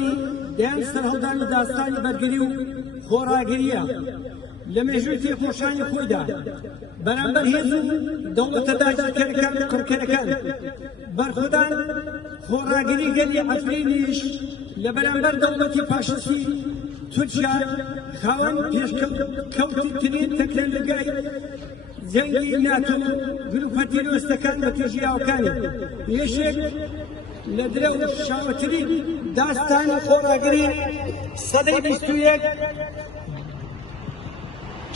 ئەوانی دەیان سەرهەڵدانی داستانی بەرگری و خۆڕاگریە لە مێژووی تێکۆشانی خۆیدا بەرامبەر هێز و دەوڵەتە داگیرکەرەکان و کڕکەرەکان بەرخۆدان خۆڕاگری گەلی عەفرینیش لە بەرامبەر دەوڵەتی پاشەستی تورکیا خاوەن پێشکەوتترین تەکنەلۆژیای جەنگی ناتۆ گروپە تیرۆریستەکان بە توێژیاوەکانی یەشێک لە درە و شاوەترین داستانی خۆڕاگری سەدەی 21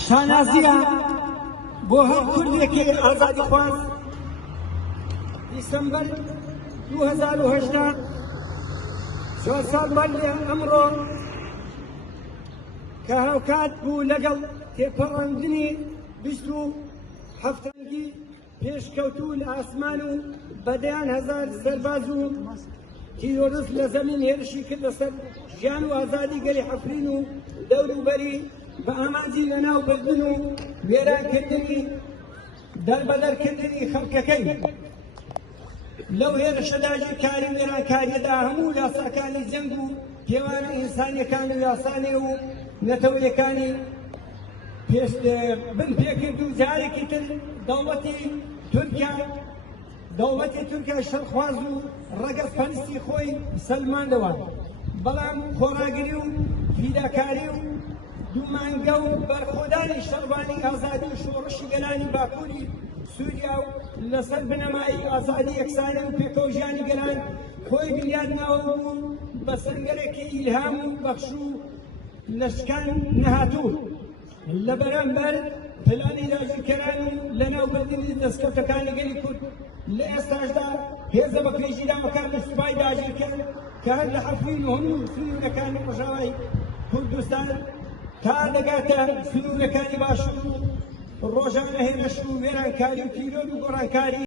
شانازیە بۆ هەر کوردێکی ئازادی خواست دیسەمبەر 2018 چوار ساڵ بەر لێ ئەمڕۆ کە هاوکات بوو لەگەڵ تێپەڕاندنی 27 پێشکەوتوو لە ئاسمان و بەدەیان هەزار سەرباز و تیرۆریست لە زەمین هێرشی کرد لەسەر ژیان و ئازادی گەلی عەفرین و دەوروبەری بە ئامانجی لەناوبردن و وێرانکردنی دەربەدەرکردنی خەڵکەکەی لەو هێرشەدا کاری وێرانکاریەدا هەموو یاساکانی جەنگ و پێوانە ئینسانیەکان و یاسانێ و نەتەوەیەکانی بن پێکرد و جارێکی تر دەوڵەتی تورکیا شەڕخواز و ڕەگەزپەرستی خۆی سەلماندەوە بەڵام خۆڕاگری و فیداکاری و دوومانگە و بەرخۆدانی شەڕبانی ئازادی و شۆڕشی گەلانی باکووری سووریا و لەسەر بنەمایی ئازادی یەکسانە و پێکەوژانی گەلان خۆی بنیادناوە بوو بە سەنگەرێکی ئیلهام و بەخش و لەشکان نەهاتوو لە بەرامبەر پلانی داگیرکەران و لەناوبردنی دەستکەوتەکانی گەلی کورد لە ئێستاشدا هێزە بەپێشی داوەکان لە سوپای داگیرکەر کە هەر لە عەفرین و هەموو سنوورەکانی ڕۆژاوای کوردستان تا دەگاتە سنوورەکانی باشوور و ڕۆژانە هێرش و وێرانکاری و تیرۆر و گۆڕانکاری